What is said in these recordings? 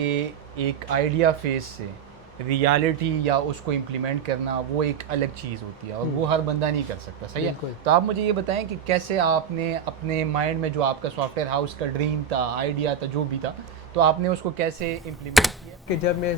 कि एक idea face से रियलिटी या उसको इम्प्लीमेंट करना वो एक अलग चीज़ होती है और वो हर बंदा नहीं कर सकता, सही है। बिल्कुल। तो आप मुझे ये बताएं कि कैसे आपने अपने माइंड में जो आपका सॉफ्टवेयर हाउस का ड्रीम था, आइडिया था, जो भी था, तो आपने उसको कैसे इम्प्लीमेंट किया। कि जब मैं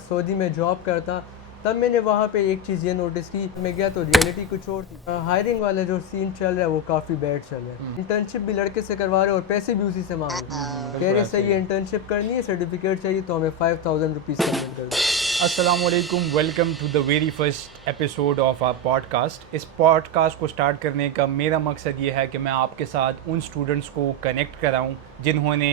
सऊदी में जॉब करता तब मैंने वहाँ पे एक चीज़ ये नोटिस की। मैं गया तो रियलिटी कुछ और थी। हायरिंग वाला जो सीन चल रहा है वो काफ़ी बैड चल रहा है। इंटर्नशिप भी लड़के से करवा रहे हैं और पैसे भी उसी से मांग रहे हैं। कह बिल्कुल रहे ऐसे सही ही है, है। इंटर्नशिप करनी है, सर्टिफिकेट चाहिए, तो हमें 5000 रुपीज़ सबमिट कर दो। अस्सलामुअलैकुम, welcome to the very first episode of our podcast. इस पॉडकास्ट को स्टार्ट करने का मेरा मकसद ये है कि मैं आपके साथ उन स्टूडेंट्स को कनेक्ट कराऊं जिन्होंने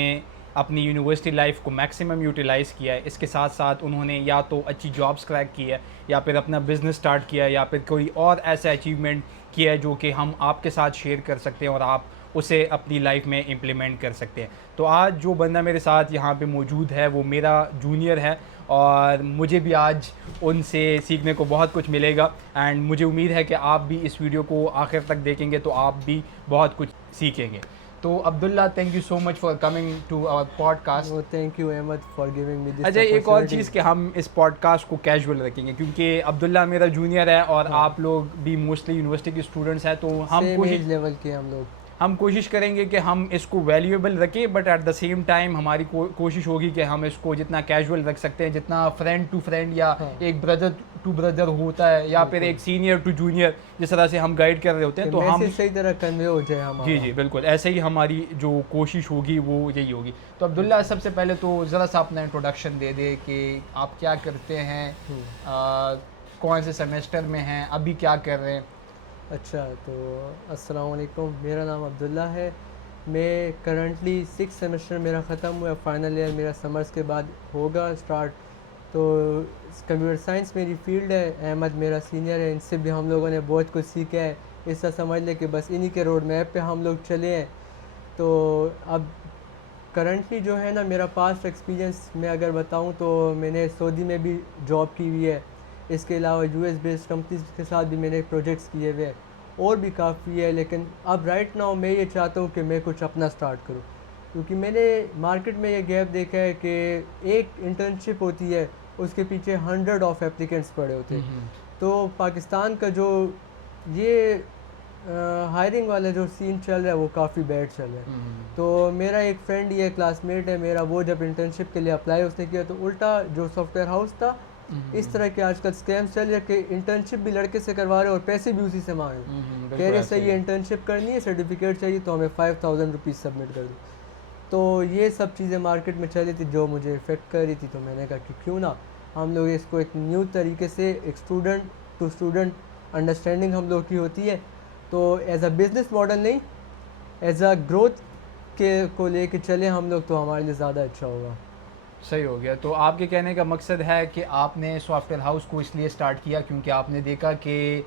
अपनी यूनिवर्सिटी लाइफ को मैक्सिमम यूटिलाइज़ किया है। इसके साथ साथ उन्होंने या तो अच्छी जॉब्स क्रैक की है, या फिर अपना बिज़नेस स्टार्ट किया है, या फिर कोई और ऐसा अचीवमेंट किया है जो कि हम आपके साथ शेयर कर सकते हैं और आप उसे अपनी लाइफ में इम्प्लीमेंट कर सकते हैं। तो आज जो बंदा मेरे साथ यहाँ पे मौजूद है वो मेरा जूनियर है और मुझे भी आज उनसे सीखने को बहुत कुछ मिलेगा। एंड मुझे उम्मीद है कि आप भी इस वीडियो को आखिर तक देखेंगे तो आप भी बहुत कुछ सीखेंगे। तो Abdullah, thank you so much for coming to our podcast. वो thank you Ahmed for giving me this अच्छा, एक और अपॉर्चुनिटी। चीज़ कि हम इस पॉडकास्ट को कैजुअल रखेंगे क्योंकि अब्दुल्ला मेरा जूनियर है और हाँ, आप लोग भी मोस्टली यूनिवर्सिटी के स्टूडेंट्स हैं, तो सेम एज लेवल के हम लोग। हम कोशिश करेंगे कि हम इसको वैल्यूएबल रखें, but at the same time हमारी कोशिश होगी कि हम इसको जितना कैजुअल रख सकते हैं, जितना फ्रेंड टू फ्रेंड या हाँ, एक ब्रदर टू ब्रदर होता है, या फिर बिल्कुल, एक सीनियर टू जूनियर जिस तरह से हम गाइड कर रहे होते हैं, कि तो हम मैसेज सही तरह कन्वे हो जाए जी हमारा। जी बिल्कुल ऐसे ही हमारी जो कोशिश होगी वो यही होगी। तो अब्दुल्ला, बिल्कुल। सबसे पहले तो ज़रा सा अपना इंट्रोडक्शन दे दे कि आप क्या करते हैं, कौन से सेमेस्टर में हैं, अभी क्या कर रहे हैं। अच्छा, तो अस्सलाम वालेकुम, मेरा नाम अब्दुल्ला है। मैं करंटली 6 सेमेस्टर मेरा ख़त्म हुआ, फाइनल ईयर मेरा समर्स के बाद होगा स्टार्ट। तो कंप्यूटर साइंस मेरी फ़ील्ड है। अहमद मेरा सीनियर है, इनसे भी हम लोगों ने बहुत कुछ सीखा है। ऐसा समझ ले कि बस इन्हीं के रोड मैप पे हम लोग चले हैं। तो अब करंटली जो है ना, मेरा पास्ट एक्सपीरियंस मैं अगर बताऊं तो मैंने सऊदी में भी जॉब की हुई है। इसके अलावा यूएस बेस्ड कंपनीज के साथ भी मैंने प्रोजेक्ट्स किए हुए हैं, और भी काफ़ी है। लेकिन अब राइट नाउ मैं ये चाहता हूँ कि मैं कुछ अपना स्टार्ट करूँ, क्योंकि मैंने मार्केट में ये गैप देखा है कि एक इंटर्नशिप होती है, उसके पीछे 100 ऑफ एप्लीकेंट्स पड़े होते हैं। तो पाकिस्तान का जो ये हायरिंग वाला जो सीन चल रहा है वो काफ़ी बैड चल रहा है। तो मेरा एक फ्रेंड, ये क्लासमेट है मेरा, वो जब इंटर्नशिप के लिए अप्लाई उसने किया तो उल्टा जो सॉफ्टवेयर हाउस था, इस तरह के आजकल स्कैम्स चल रहे कि इंटर्नशिप भी लड़के से करवा रहे और पैसे भी उसी से मांग रहे। कह बिल्कुल रहे ऐसे सही ही है, है। इंटर्नशिप करनी है, सर्टिफिकेट चाहिए, तो हमें 5000 रुपीज़ सबमिट कर दो। तो ये सब चीज़ें मार्केट में चली थी जो मुझे इफ़ेक्ट कर रही थी। तो मैंने कहा कि क्यों ना हम लोग इसको एक न्यू तरीके से, एक स्टूडेंट टू स्टूडेंट अंडरस्टैंडिंग हम लोग की होती है, तो एज अ बिज़नेस मॉडल नहीं, एज अ ग्रोथ के को लेके चले हम लोग, तो हमारे लिए ज़्यादा अच्छा होगा। सही हो गया। तो आपके कहने का मकसद है कि आपने सॉफ्टवेयर हाउस को इसलिए स्टार्ट किया क्योंकि आपने देखा कि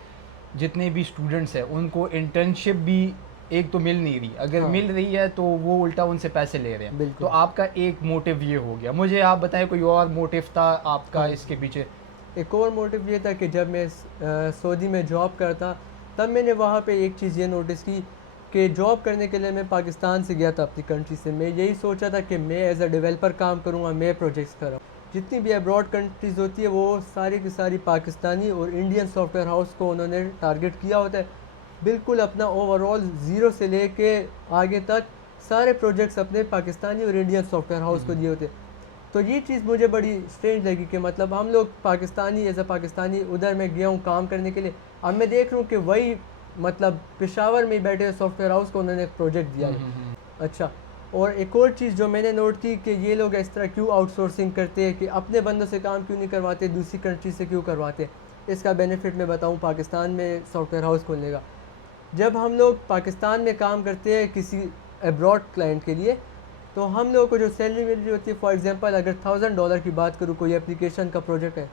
जितने भी स्टूडेंट्स हैं उनको इंटर्नशिप भी एक तो मिल नहीं रही, अगर हाँ, मिल रही है तो वो उल्टा उनसे पैसे ले रहे हैं। तो बिल्कुल। आपका एक मोटिव ये हो गया। मुझे आप बताएं कोई और मोटिव था आपका हाँ, इसके पीछे। एक और मोटिव ये था कि जब मैं सऊदी में जॉब करता तब मैंने वहाँ पे एक चीज़ ये नोटिस की कि जॉब करने के लिए मैं पाकिस्तान से गया था अपनी कंट्री से। मैं यही सोचा था कि मैं एज अ डेवलपर काम करूँगा, मैं प्रोजेक्ट्स कराऊँ। जितनी भी अब्रॉड कंट्रीज़ होती है वो सारी की सारी पाकिस्तानी और इंडियन सॉफ्टवेयर हाउस को उन्होंने टारगेट किया होता है। बिल्कुल अपना ओवरऑल ज़ीरो से लेके आगे तक सारे प्रोजेक्ट्स अपने पाकिस्तानी और इंडियन सॉफ्टवेयर हाउस को दिए होते हैं। तो ये चीज़ मुझे बड़ी स्ट्रेंज लगी कि मतलब हम लोग पाकिस्तानी, एज अ पाकिस्तानी उधर मैं गया हूँ काम करने के लिए। अब मैं देख रहा हूँ कि वही मतलब पेशावर में बैठे सॉफ्टवेयर हाउस को उन्होंने एक प्रोजेक्ट दिया है। अच्छा, और एक और चीज़ जो मैंने नोट की कि ये लोग इस तरह क्यों आउटसोर्सिंग करते हैं, कि अपने बंदों से काम क्यों नहीं करवाते, दूसरी कंट्री से क्यों करवाते हैं। इसका बेनिफिट मैं बताऊँ पाकिस्तान में सॉफ्टवेयर हाउस खोलने का। जब हम लोग पाकिस्तान में काम करते हैं किसी अब्रॉड क्लाइंट के लिए, तो हम लोगों को जो सैलरी मिल रही होती है, फॉर एग्जांपल अगर $1000 की बात करूँ, कोई एप्लीकेशन का प्रोजेक्ट है,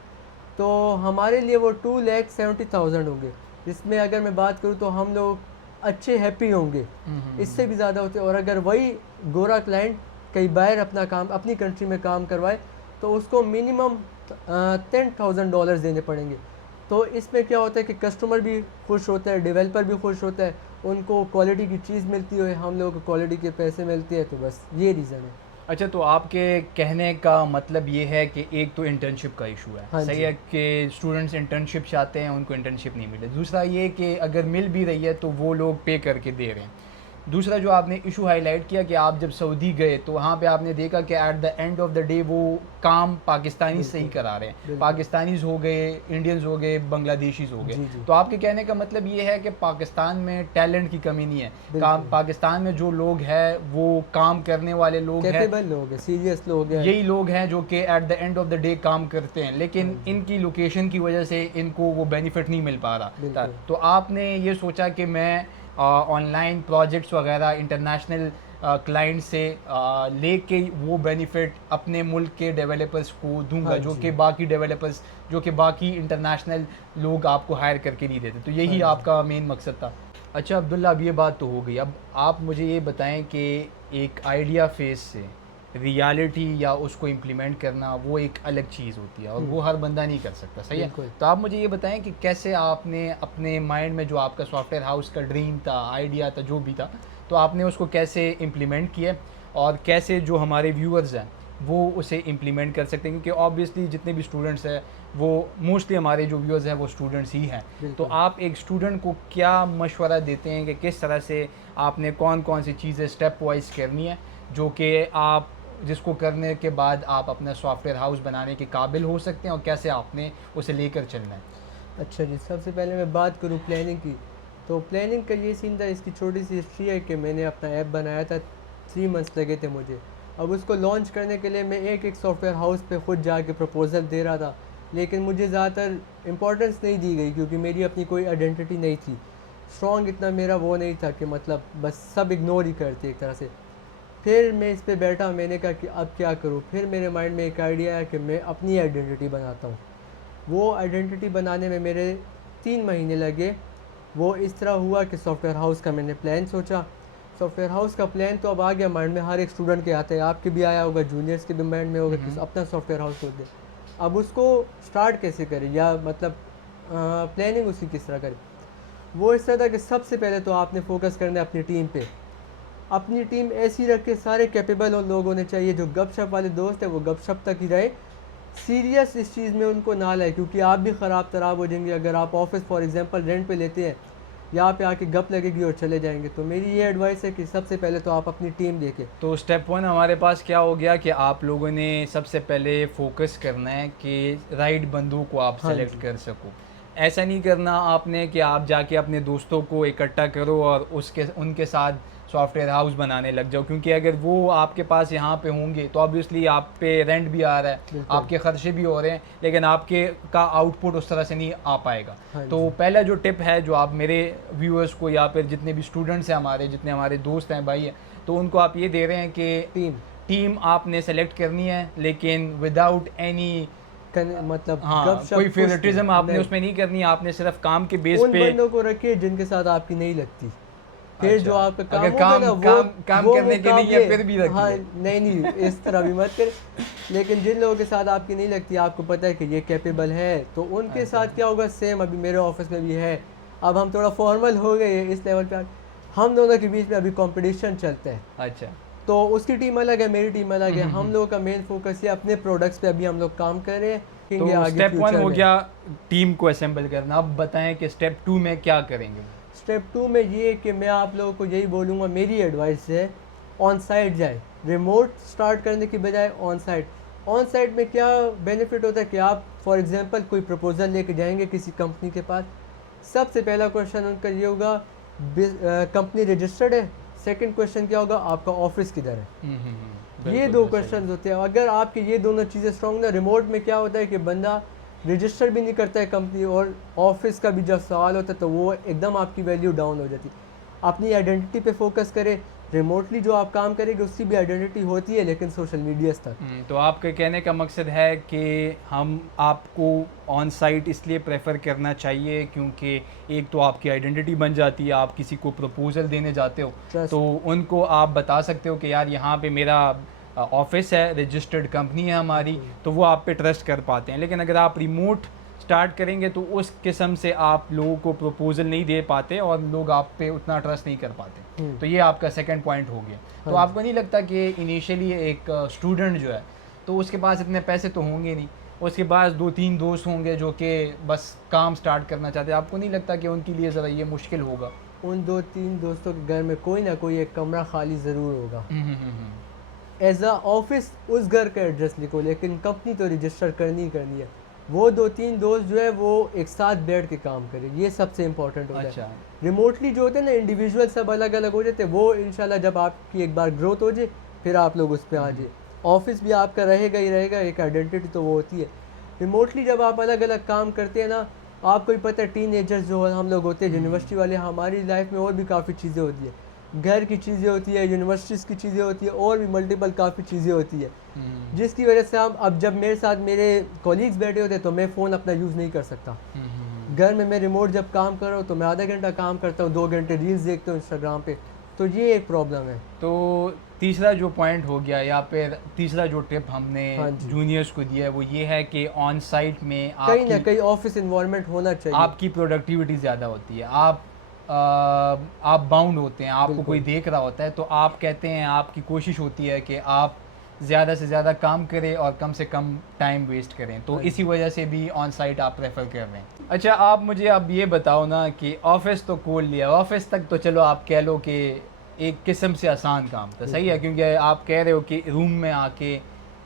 तो हमारे लिए वो 2,70,000 होंगे। जिसमें अगर मैं बात करूँ तो हम लोग अच्छे हैप्पी होंगे, इससे भी ज़्यादा होते हैं। और अगर वही गोरा क्लाइंट कई बार अपना काम अपनी कंट्री में काम करवाए तो उसको मिनिमम $10,000 देने पड़ेंगे। तो इसमें क्या होता है कि कस्टमर भी खुश होता है, डेवलपर भी खुश होता है, उनको क्वालिटी की चीज़ मिलती है, हम लोगों को क्वालिटी के पैसे मिलते हैं। तो बस ये रीज़न है। अच्छा, तो आपके कहने का मतलब ये है कि एक तो इंटर्नशिप का इशू है, हाँ सही जी। है कि स्टूडेंट्स इंटर्नशिप चाहते हैं, उनको इंटर्नशिप नहीं मिले। दूसरा ये कि अगर मिल भी रही है तो वो लोग पे करके दे रहे हैं। दूसरा जो आपने इशू हाईलाइट किया कि आप जब सऊदी गए तो वहाँ पे आपने देखा कि at the end of the day वो काम पाकिस्तानी से ही बिल्कुल, करा रहे हैं। बिल्कुल। पाकिस्तानीज़ हो गए, इंडियंस हो गए, बांग्लादेशीज़ हो गए। जी, जी। तो आपके कहने का मतलब ये है कि पाकिस्तान में टैलेंट की कमी नहीं है। काम बिल्कुल। पाकिस्तान में जो लोग हैं वो काम करने वाले लोग हैं, कैपेबल लोग हैं, सीरियस लोग हैं। यही लोग हैं जो कि at the end of the day काम करते हैं, हाँ लेकिन जी, इनकी लोकेशन की वजह से इनको वो बेनिफिट नहीं मिल पा रहा था। बिल्कुल। तो आपने ये सोचा कि मैं ऑनलाइन प्रोजेक्ट्स वगैरह इंटरनेशनल क्लाइंट से लेके वो बेनिफिट अपने मुल्क के डेवलपर्स को दूंगा, हाँ जो जी, कि बाकी डेवलपर्स, जो कि बाकी इंटरनेशनल लोग आपको हायर करके नहीं देते। तो हाँ यही जी। आपका मेन मकसद था। अच्छा अब्दुल्ला, अब ये बात तो हो गई, अब आप मुझे ये बताएं कि एक आइडिया फेस से रियलिटी या उसको इम्प्लीमेंट करना वो एक अलग चीज़ होती है और वो हर बंदा नहीं कर सकता, सही है। बिल्कुल। तो आप मुझे ये बताएं कि कैसे आपने अपने माइंड में जो आपका सॉफ्टवेयर हाउस का ड्रीम था, आइडिया था, जो भी था, तो आपने उसको कैसे इम्प्लीमेंट किया और कैसे जो हमारे व्यूअर्स हैं वो उसे इम्प्लीमेंट कर सकते हैं, क्योंकि ऑब्वियसली जितने भी स्टूडेंट्स हैं वो मोस्टली हमारे जो व्यूअर्स हैं वो स्टूडेंट्स ही हैं। तो बिल्कुल। आप एक स्टूडेंट को क्या मशवरा देते हैं कि किस तरह से आपने कौन कौन सी चीज़ें स्टेप वाइज करनी है, जो कि आप जिसको करने के बाद आप अपना सॉफ्टवेयर हाउस बनाने के काबिल हो सकते हैं, और कैसे आपने उसे लेकर चलना है। अच्छा जी, सबसे पहले मैं बात करूँ प्लानिंग की, तो प्लानिंग का ये सीन था, इसकी छोटी सी हिस्ट्री है कि मैंने अपना ऐप बनाया था, 3 मंथ्स लगे थे मुझे। अब उसको लॉन्च करने के लिए मैं एक एक सॉफ्टवेयर हाउस पे खुद जाके प्रपोज़ल दे रहा था, लेकिन मुझे ज़्यादातर इम्पोर्टेंस नहीं दी गई क्योंकि मेरी अपनी कोई आइडेंटिटी नहीं थी। स्ट्रॉन्ग इतना मेरा वो नहीं था कि मतलब बस सब इग्नोर ही करते एक तरह से। फिर मैं इस पे बैठा, मैंने कहा कि अब क्या करूँ? फिर मेरे माइंड में एक आइडिया है कि मैं अपनी आइडेंटिटी बनाता हूँ। वो आइडेंटिटी बनाने में मेरे 3 महीने लगे। वो इस तरह हुआ कि सॉफ्टवेयर हाउस का मैंने प्लान सोचा। सॉफ्टवेयर हाउस का प्लान तो अब आ गया माइंड में, हर एक स्टूडेंट के आता है, आपके भी आया होगा, जूनियर्स के भी माइंड में होगा कि अपना सॉफ्टवेयर हाउस सोच दे। अब उसको स्टार्ट कैसे करें, या मतलब प्लानिंग उसकी किस तरह करें? वो इस तरह था कि सबसे पहले तो आपने फोकस करना है अपनी टीम पे। अपनी टीम ऐसी रखे, सारे कैपेबल लोग होने चाहिए, जो गपशप वाले दोस्त हैं वो गपशप तक ही रहे, सीरियस इस चीज़ में उनको ना लाए, क्योंकि आप भी ख़राब तराब हो जाएंगे अगर आप ऑफिस फॉर एग्जांपल रेंट पे लेते हैं, यहाँ पे आके गप लगेगी और चले जाएंगे। तो मेरी ये एडवाइस है कि सबसे पहले तो आप अपनी टीम देखें। तो स्टेप वन हमारे पास क्या हो गया कि आप लोगों ने सबसे पहले फोकस करना है कि राइट बंदों को आप हाँ सेलेक्ट जी, कर सको। ऐसा नहीं करना आपने कि आप जाके अपने दोस्तों को इकट्ठा करो और उसके उनके साथ सॉफ्टवेयर हाउस बनाने लग जाओ, क्योंकि अगर वो आपके पास यहाँ पे होंगे तो ऑब्वियसली आप पे रेंट भी आ रहा है, बिल्कुल। आपके खर्चे भी हो रहे हैं, लेकिन आपके का आउटपुट उस तरह से नहीं आ पाएगा। हाँ तो जी, पहला जो टिप है जो आप मेरे व्यूअर्स को या फिर जितने भी स्टूडेंट्स हैं हमारे, जितने हमारे दोस्त हैं, भाई हैं, तो उनको आप ये दे रहे हैं कि टीम टीम आपने सेलेक्ट करनी है, लेकिन विदाउट एनी, मतलब हाँ, गपशप कोई कुछ फेवरेटिज्म आपने नहीं। उसमें नहीं करनी है, आपने सिर्फ काम के बेस उन पे। बंदों को रखिए जिनके साथ आपकी नहीं लगती। फिर जो अच्छा, आपका काम अगर होगा ना, काम करने के नहीं है फिर भी हाँ, रखिए। नहीं नहीं इस तरह भी मत कर। लेकिन जिन लोगों के साथ आपकी नहीं लगती, आपको पता है कि ये कैपेबल है, तो उनके अच्छा। साथ क्या होगा, सेम अभी मेरे ऑफिस में भी है। अब हम थोड़ा फॉर्मल हो गए हैं इस लेवल पे, हम दोनों के बीच में अभी कंपटीशन चलता है। अच्छा। तो उसकी टीम अलग है, मेरी टीम अलग है। हम लोगों का मेन फोकस है अपने प्रोडक्ट्स पे, अभी हम लोग काम कर रहे हैं। तो आगे स्टेप वन फ्यूचर हो में गया टीम को असेंबल करना। अब बताएं कि स्टेप टू में क्या करेंगे। स्टेप 2 में ये कि मैं आप लोगों को यही बोलूँगा, मेरी एडवाइस है ऑन साइट जाए, रिमोट स्टार्ट करने की बजाय ऑन साइट। ऑन साइट में क्या बेनिफिट होता है कि आप फॉर एग्जांपल कोई प्रपोजल लेके जाएंगे किसी कंपनी के पास, सबसे पहला क्वेश्चन उनका ये होगा कंपनी रजिस्टर्ड है, सेकंड क्वेश्चन क्या होगा, आपका ऑफिस किधर है। ये दो क्वेश्चन होते हैं। अगर आपकी ये दोनों चीज़ें स्ट्रॉन्ग ना, रिमोट में क्या होता है कि बंदा रजिस्टर भी नहीं करता है कंपनी, और ऑफिस का भी जब सवाल होता है तो वो एकदम आपकी वैल्यू डाउन हो जाती है। अपनी आइडेंटिटी पे फोकस करें। रिमोटली जो आप काम करेंगे उसकी भी आइडेंटिटी होती है, लेकिन सोशल मीडिया तक। तो आपके कहने का मकसद है कि हम आपको ऑन साइट इसलिए प्रेफर करना चाहिए क्योंकि एक तो आपकी आइडेंटिटी बन जाती है, आप किसी को प्रपोजल देने जाते हो Trust. तो उनको आप बता सकते हो कि यार यहाँ पे मेरा ऑफिस है, रजिस्टर्ड कंपनी है हमारी, तो वो आप पे ट्रस्ट कर पाते हैं। लेकिन अगर आप रिमोट स्टार्ट करेंगे तो उस किस्म से आप लोगों को प्रपोजल नहीं दे पाते और लोग आप पे उतना ट्रस्ट नहीं कर पाते। तो ये आपका सेकंड पॉइंट हो गया। तो आपको नहीं लगता कि इनिशियली एक स्टूडेंट जो है तो उसके पास इतने पैसे तो होंगे नहीं, उसके पास 2-3 दोस्त होंगे जो कि बस काम स्टार्ट करना चाहते हैं, आपको नहीं लगता कि उनके लिए ज़रा ये मुश्किल होगा? उन 2-3 दोस्तों के घर में कोई ना कोई एक कमरा खाली ज़रूर होगा। एज अ ऑफिस उस घर का एड्रेस लिखो, लेकिन कंपनी तो रजिस्टर करनी करनी है। वो 2-3 दोस्त जो है वो एक साथ बैठ के काम करें, ये सबसे इम्पोर्टेंट होता अच्छा। है। रिमोटली जो होते हैं ना, इंडिविजुअल सब अलग अलग हो जाते हैं, वो इंशाल्लाह जब आपकी एक बार ग्रोथ हो जाए फिर आप लोग उस पर आ जाए। ऑफिस भी आपका रहेगा ही रहेगा, एक आइडेंटिटी तो वो होती है। रिमोटली जब आप अलग अलग काम करते हैं ना, आपको ही पता है टीनेजर्स जो हम लोग होते हैं यूनिवर्सिटी वाले, हमारी लाइफ में और भी काफ़ी चीज़ें होती है, घर की चीज़ें होती है, यूनिवर्सिटीज़ की चीज़ें होती है, और भी मल्टीपल काफ़ी चीज़ें होती है, जिसकी वजह से हम अब जब मेरे साथ मेरे कॉलीग्स बैठे होते हैं तो मैं फ़ोन अपना यूज़ नहीं कर सकता। घर में मैं रिमोट जब काम कर रहा हूँ तो मैं आधा घंटा काम करता हूँ, 2 घंटे रील्स देखता हूँ इंस्टाग्राम पे, तो ये एक प्रॉब्लम है। तो तीसरा जो पॉइंट हो गया या फिर तीसरा जो टिप हमने जूनियर्स को दिया है वो ये है कि ऑन साइट में कहीं ना कहीं ऑफिस इन्वायरमेंट होना चाहिए। आपकी प्रोडक्टिविटी ज़्यादा होती है, आप बाउंड होते हैं, आपको कोई देख रहा होता है, तो आप कहते हैं, आपकी कोशिश होती है कि आप ज़्यादा से ज़्यादा काम करें और कम से कम टाइम वेस्ट करें, तो इसी वजह से भी ऑन साइट आप प्रेफर कर रहे हैं। अच्छा, आप मुझे अब ये बताओ ना कि ऑफिस तो खोल लिया, ऑफिस तक तो चलो आप कह लो कि एक किस्म से आसान काम था, सही है, क्योंकि आप कह रहे हो कि रूम में आके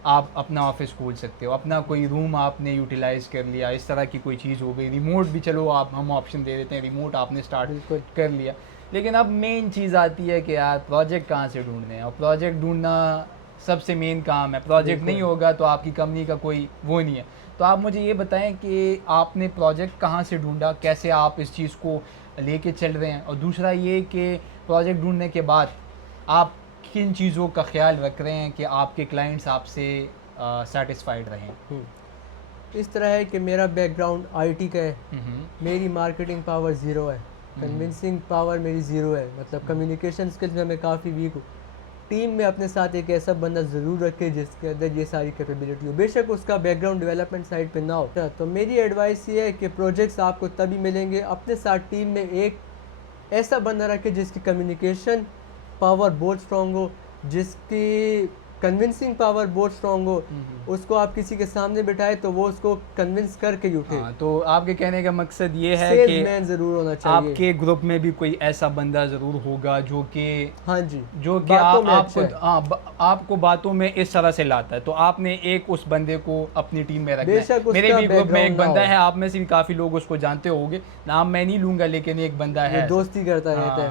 आप अपना ऑफिस खोल सकते हो, अपना कोई रूम आपने यूटिलाइज कर लिया, इस तरह की कोई चीज़ हो गई। रिमोट भी चलो आप हम ऑप्शन दे देते हैं, रिमोट आपने स्टार्ट कर लिया, लेकिन अब मेन चीज़ आती है कि यार प्रोजेक्ट कहाँ से ढूंढने हैं, और प्रोजेक्ट ढूंढना सबसे मेन काम है। प्रोजेक्ट नहीं होगा तो आपकी कंपनी का कोई वो नहीं है। तो आप मुझे ये बताएं कि आपने प्रोजेक्ट कहाँ से ढूंढा, कैसे आप इस चीज़ को लेके चल रहे हैं, और दूसरा ये कि प्रोजेक्ट ढूंढने के बाद आप किन चीज़ों का ख्याल रख रहे हैं कि आपके क्लाइंट्स आपसे सेटिस्फाइड रहें? इस तरह है कि मेरा बैकग्राउंड आईटी का है, मेरी मार्केटिंग पावर ज़ीरो है, कन्विंसिंग पावर मेरी ज़ीरो है, मतलब कम्युनिकेशन स्किल्स में मैं काफ़ी वीक हूँ। टीम में अपने साथ एक ऐसा बंदा ज़रूर रखे जिसके अंदर ये सारी कैपेबिलिटी हो, बेशक उसका बैकग्राउंड डेवलपमेंट साइड पे ना हो। तो मेरी एडवाइस ये है कि प्रोजेक्ट्स आपको तभी मिलेंगे, अपने साथ टीम में एक ऐसा बंदा रखे जिसकी कम्युनिकेशन पावर बहुत स्ट्रॉन्ग हो, जिसकी कन्विंसिंग पावर बहुत स्ट्रॉन्ग हो, उसको आप किसी के सामने बिठाए तो वो उसको कन्विंस करके ही उठे। तो आपके कहने का मकसद ये है कि सेल्समैन ज़रूर होना चाहिए, आपके ग्रुप में भी कोई ऐसा बंदा ज़रूर होगा जो कि हाँ जी, जो कि आपको बातों में इस तरह से लाता है, तो आपने एक उस बंदे को अपनी टीम में रखना है। मेरे भी ग्रुप में एक बंदा है, आप में से भी काफ़ी लोग उसको जानते होंगे, नाम मैं नहीं लूँगा, लेकिन एक बंदा है, दोस्ती करता रहता है।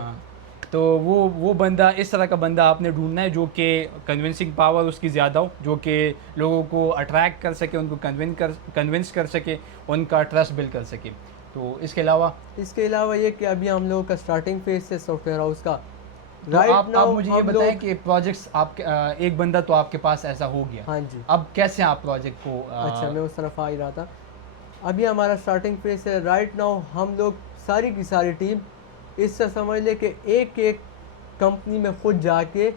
तो वो बंदा, इस तरह का बंदा आपने ढूंढना है जो कि कन्विंसिंग पावर उसकी ज़्यादा हो, जो कि लोगों को अट्रैक्ट कर सके, उनको कन्विंस कर सके, उनका ट्रस्ट बिल्ड कर सके। तो इसके अलावा ये कि अभी हम लोगों का स्टार्टिंग फेज है सॉफ्टवेयर हाउस का। तो आप मुझे ये बताएं कि प्रोजेक्ट्स आपके, एक बंदा तो आपके पास ऐसा हो गया, हाँ जी, अब कैसे आप प्रोजेक्ट को अच्छा, मैं उस तरफ आ ही रहा था। अभी हमारा स्टार्टिंग फेज है। राइट नाउ हम लोग सारी की सारी टीम, इससे समझ ले कि एक एक कंपनी में खुद जाके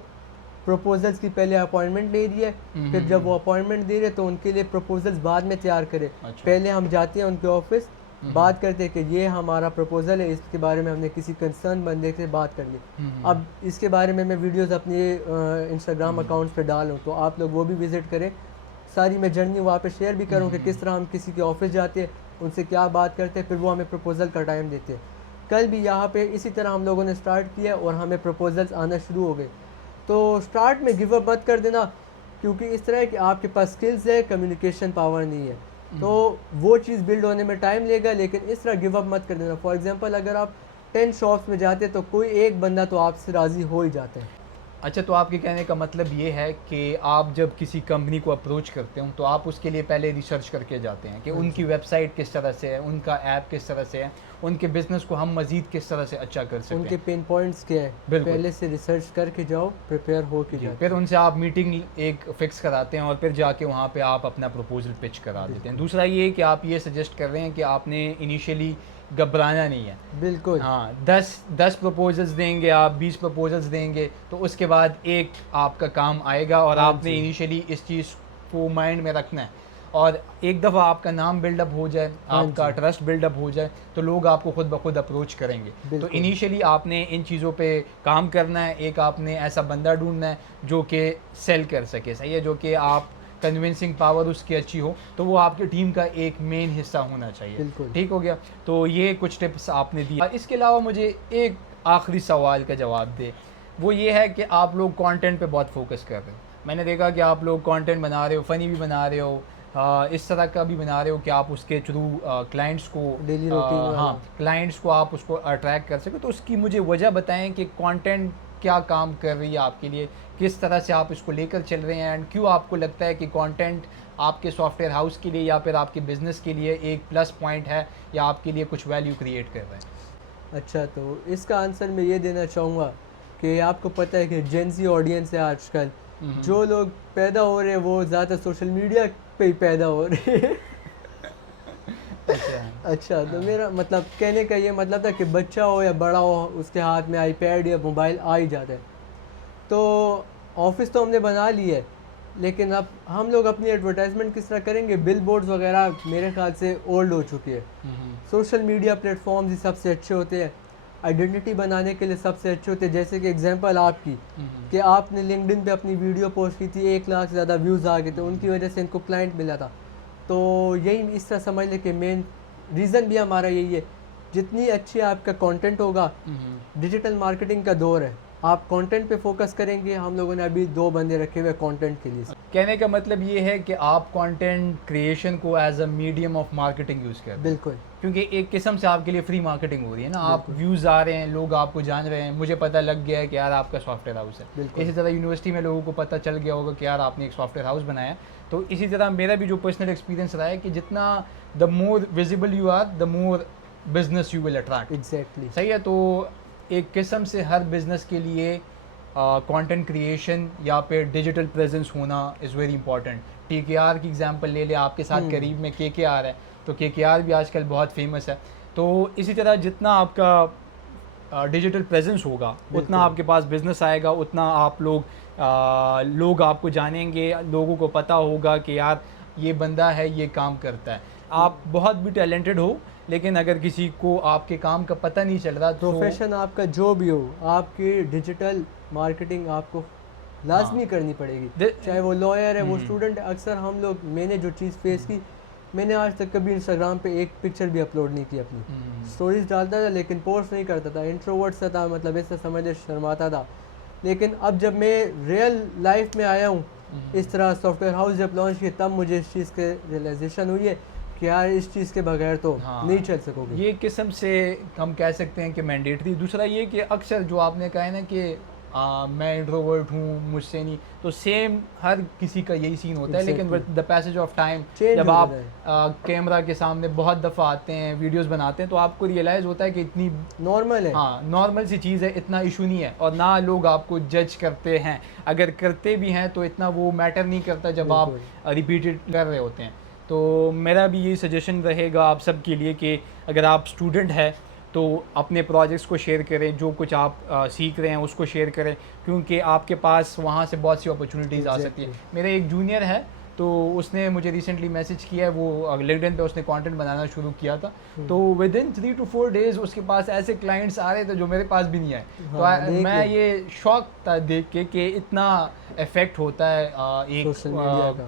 प्रपोजल्स की पहले अपॉइंटमेंट ले रही है, फिर जब वो अपॉइंटमेंट दे रहे तो उनके लिए प्रपोजल्स बाद में तैयार करे। पहले हम जाते हैं उनके ऑफिस, बात करते हैं कि ये हमारा प्रपोजल है, इसके बारे में हमने किसी कंसर्न बंदे से बात कर ली। अब इसके बारे में मैं वीडियोस अपने इंस्टाग्राम अकाउंट्स पे डालूँ तो आप लोग वो भी विज़िट करें। सारी मैं जर्नी वहाँ पे शेयर भी करूँ कि किस तरह हम किसी के ऑफिस जाते हैं, उनसे क्या बात करते हैं, फिर वो हमें प्रपोजल का टाइम देते हैं। कल भी यहाँ पे इसी तरह हम लोगों ने स्टार्ट किया और हमें प्रपोजल्स आना शुरू हो गए। तो स्टार्ट में गिव अप मत कर देना, क्योंकि इस तरह कि आपके पास स्किल्स है, कम्युनिकेशन पावर नहीं है, तो वो चीज़ बिल्ड होने में टाइम लेगा, लेकिन इस तरह गिव अप मत कर देना। फॉर एग्जांपल अगर आप 10 शॉप्स में जाते तो कोई एक बंदा तो आपसे राज़ी हो ही जाता है। अच्छा, तो आपके कहने का मतलब ये है कि आप जब किसी कंपनी को अप्रोच करते हो तो आप उसके लिए पहले रिसर्च करके जाते हैं कि उनकी वेबसाइट किस तरह से है, उनका ऐप किस तरह से है, उनके बिजनेस को हम मज़ीद किस तरह से अच्छा कर सकते हैं, उनके पेन पॉइंट्स क्या है, पहले से रिसर्च करके जाओ, प्रिपेयर हो के जाओ। फिर उनसे आप मीटिंग एक फ़िक्स कराते हैं और फिर जाके वहाँ पे आप अपना प्रपोजल पिच करा देते हैं। दूसरा ये कि आप ये सजेस्ट कर रहे हैं कि आपने इनिशियली घबराना नहीं है। बिल्कुल, हाँ, 10 प्रपोजल्स देंगे आप, 20 प्रपोजल्स देंगे, तो उसके बाद एक आपका काम आएगा, और आपने इनिशियली इस चीज़ को माइंड में रखना है। और एक दफ़ा आपका नाम बिल्डअप हो जाए, हाँ आपका जी। ट्रस्ट बिल्डअप हो जाए, तो लोग आपको खुद ब खुद अप्रोच करेंगे। तो बिल्कुल। इनिशियली आपने इन चीज़ों पे काम करना है, एक आपने ऐसा बंदा ढूंढना है जो कि सेल कर सके, सही है, जो कि आप कन्विंसिंग पावर उसकी अच्छी हो, तो वो आपकी टीम का एक मेन हिस्सा होना चाहिए। बिल्कुल। ठीक हो गया, तो ये कुछ टिप्स आपने दिए। इसके अलावा मुझे एक आखिरी सवाल का जवाब दे, वो ये है कि आप लोग कंटेंट पे बहुत फोकस कर रहे हो। मैंने देखा कि आप लोग कंटेंट बना रहे हो, फ़नी भी बना रहे हो, इस तरह का भी बना रहे हो कि आप उसके थ्रू क्लाइंट्स को डेली रूटीन वाला। हाँ, क्लाइंट्स को आप उसको अट्रैक्ट कर सको। तो उसकी मुझे वजह बताएं कि कंटेंट क्या काम कर रही है आपके लिए, किस तरह से आप इसको लेकर चल रहे हैं, एंड क्यों आपको लगता है कि कंटेंट आपके सॉफ्टवेयर हाउस के लिए या फिर आपके बिजनेस के लिए एक प्लस पॉइंट है या आपके लिए कुछ वैल्यू क्रिएट कर रहा है। अच्छा, तो इसका आंसर मैं ये देना चाहूँगा कि आपको पता है कि जेंजी ऑडियंस है आजकल, जो लोग पैदा हो रहे हैं वो ज़्यादा सोशल मीडिया पे ही पैदा हो रहे हैं। अच्छा। अच्छा, तो मेरा मतलब कहने का ये मतलब था कि बच्चा हो या बड़ा हो उसके हाथ में आईपैड या मोबाइल आ ही जाता है। तो ऑफिस तो हमने बना ली है, लेकिन अब हम लोग अपनी एडवर्टाइजमेंट किस तरह करेंगे? बिल बोर्ड्स वगैरह मेरे ख्याल से ओल्ड हो चुकी है। सोशल मीडिया प्लेटफॉर्म्स ही सबसे अच्छे होते हैं, आइडेंटिटी बनाने के लिए सबसे अच्छे होते हैं। जैसे कि एग्जांपल आपकी, कि आपने लिंक्डइन पे अपनी वीडियो पोस्ट की थी, 1 लाख से ज़्यादा व्यूज़ आ गए थे, उनकी वजह से इनको क्लाइंट मिला था। तो यही इस तरह समझ लें कि मेन रीज़न भी हमारा यही है। जितनी अच्छी आपका कंटेंट होगा, डिजिटल मार्केटिंग का दौर है, आप कंटेंट पे फोकस करेंगे। हम लोगों ने अभी 2 बंदे रखे हुए कंटेंट के लिए। कहने का मतलब ये है कि आप कंटेंट क्रिएशन को as a medium of marketing use करते हैं, बिल्कुल। क्योंकि एक किस्म से आपके लिए फ्री मार्केटिंग हो रही है ना। आप व्यूज़ आ रहे हैं, लोग आपको जान रहे हैं, मुझे पता लग गया है कि यार आपका सॉफ्टवेयर हाउस है। बिल्कुल। इसी तरह यूनिवर्सिटी में लोगों को पता चल गया होगा कि यार आपने एक सॉफ्टवेयर हाउस बनाया। तो इसी तरह मेरा भी जो पर्सनल एक्सपीरियंस रहा है कि जितना the more visible you are, the more business you will attract. Exactly. सही है, तो एक किस्म से हर बिजनेस के लिए कंटेंट क्रिएशन या फिर डिजिटल प्रेजेंस होना इज़ वेरी इंपॉर्टेंट। TKR की एग्जांपल ले ले, आपके साथ करीब में KKR है, तो KKR भी आजकल बहुत फेमस है। तो इसी तरह जितना आपका डिजिटल प्रेजेंस होगा, उतना आपके पास बिजनेस आएगा, उतना आप लोग आपको जानेंगे, लोगों को पता होगा कि यार ये बंदा है, ये काम करता है। आप बहुत भी टैलेंटेड हो, लेकिन अगर किसी को आपके काम का पता नहीं चल रहा, तो प्रोफेशन आपका जो भी हो, आपकी डिजिटल मार्केटिंग आपको लाजमी करनी पड़ेगी। चाहे वो लॉयर है, वो स्टूडेंट है। अक्सर हम लोग, मैंने जो चीज़ फेस की, मैंने आज तक कभी इंस्टाग्राम पे एक पिक्चर भी अपलोड नहीं की अपनी। स्टोरीज डालता था लेकिन पोस्ट नहीं करता था, इंट्रोवर्ट सा था, मतलब ऐसा समझे शर्माता था। लेकिन अब जब मैं रियल लाइफ में आया हूँ, इस तरह सॉफ्टवेयर हाउस जब लॉन्च किया, तब मुझे इस चीज़ के रियलाइजेशन हुई है कि यार इस चीज़ के बगैर तो नहीं चल सकोगे। ये किस्म से हम कह सकते हैं कि मैंडेटरी। दूसरा ये कि अक्सर जो आपने कहा है ना कि मैं इंट्रोवर्ट हूँ, मुझसे नहीं, तो सेम हर किसी का यही सीन होता है। लेकिन with the passage of time, जब आप कैमरा के सामने बहुत दफ़ा आते हैं, वीडियोस बनाते हैं, तो आपको रियलाइज़ होता है कि इतनी नॉर्मल है, हाँ नॉर्मल सी चीज़ है, इतना इशू नहीं है। और ना लोग आपको जज करते हैं, अगर करते भी हैं तो इतना वो मैटर नहीं करता जब आप रिपीटेड कर रहे होते हैं। तो मेरा भी यही सजेशन रहेगा आप सब के लिए कि अगर आप स्टूडेंट हैं तो अपने प्रोजेक्ट्स को शेयर करें, जो कुछ आप सीख रहे हैं उसको शेयर करें, क्योंकि आपके पास वहाँ से बहुत सी अपॉर्चुनिटीज़ आ सकती है। मेरा एक जूनियर है, तो उसने मुझे रिसेंटली मैसेज किया है, वो लिंक्डइन पे उसने कंटेंट बनाना शुरू किया था, तो विद इन 3 to 4 डेज़ उसके पास ऐसे क्लाइंट्स आ रहे थे जो मेरे पास भी नहीं आए। तो मैं ये शौक था देख के कि इतना इफ़ेक्ट होता है एक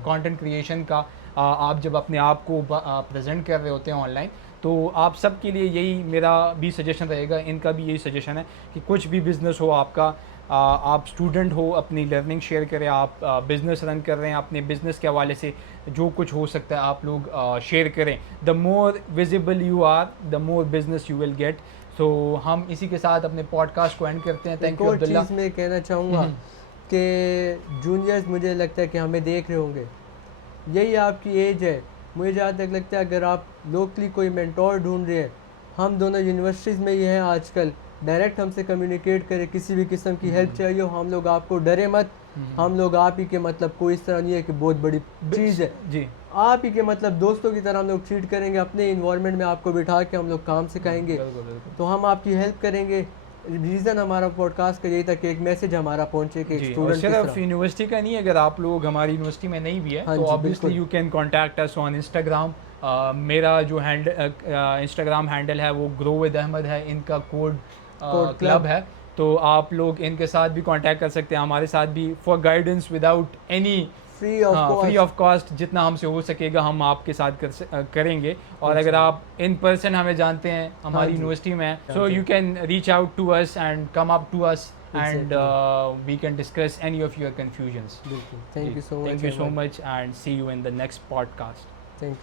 कंटेंट क्रिएशन का। आप जब अपने आप को प्रेजेंट कर रहे होते हैं ऑनलाइन, तो आप सब के लिए यही मेरा भी सजेशन रहेगा, इनका भी यही सजेशन है कि कुछ भी बिज़नेस हो आपका, आप स्टूडेंट हो, अपनी लर्निंग शेयर करें, आप बिज़नेस रन कर रहे हैं, अपने बिज़नेस के हवाले से जो कुछ हो सकता है आप लोग शेयर करें। The more visible you are, the more business you will get. तो हम इसी के साथ अपने पॉडकास्ट को एंड करते हैं। Thank you Abdullah. चीज़ मैं कहना चाहूँगा कि जूनियर्स मुझे लगता है कि हमें देख रहे होंगे, यही आपकी एज है। मुझे जहाँ तक लगता है अगर आप लोकली कोई मेंटोर ढूंढ रहे हैं, हम दोनों यूनिवर्सिटीज़ में ही हैं आजकल, डायरेक्ट हमसे कम्युनिकेट करें, किसी भी किस्म की हेल्प चाहिए हो, हम लोग आपको डरे मत। हम लोग आप ही के मतलब कोई इस तरह नहीं है कि बहुत बड़ी चीज़ है जी, आप ही के मतलब दोस्तों की तरह हम लोग ट्रीट करेंगे। अपने इन्वायरमेंट में आपको बिठा के हम लोग काम सिखाएंगे, तो हम आपकी हेल्प करेंगे। रीज़न हमारा पॉडकास्ट का यही था कि एक मैसेज हमारा पहुंचे कि एक जी, और स्टूडेंट सिर्फ यूनिवर्सिटी का नहीं, अगर आप लोग हमारी यूनिवर्सिटी में नहीं भी है हाँ तो जी, ऑब्वियसली बिल्कुल। You can contact us on Instagram. मेरा जो इंस्टाग्राम हैंडल है वो ग्रो विद अहमद है, इनका कोड कोड क्लब है, तो आप लोग इनके साथ भी कांटेक्ट कर सकते हैं, हमारे साथ भी, for guidance without any, free of हाँ, फ्री कॉस्ट। ऑफ कॉस्ट, जितना हमसे हो सकेगा हम आपके साथ करेंगे। और अगर अच्छा। आप इन पर्सन हमें जानते हैं, हमारी जी। यूनिवर्सिटी में, हाँ सो जी। You can reach out to us and come up to us and we can discuss any of your confusions. बिल्कुल, thank you so much. Thank you so much and see you in the next podcast. Thank you.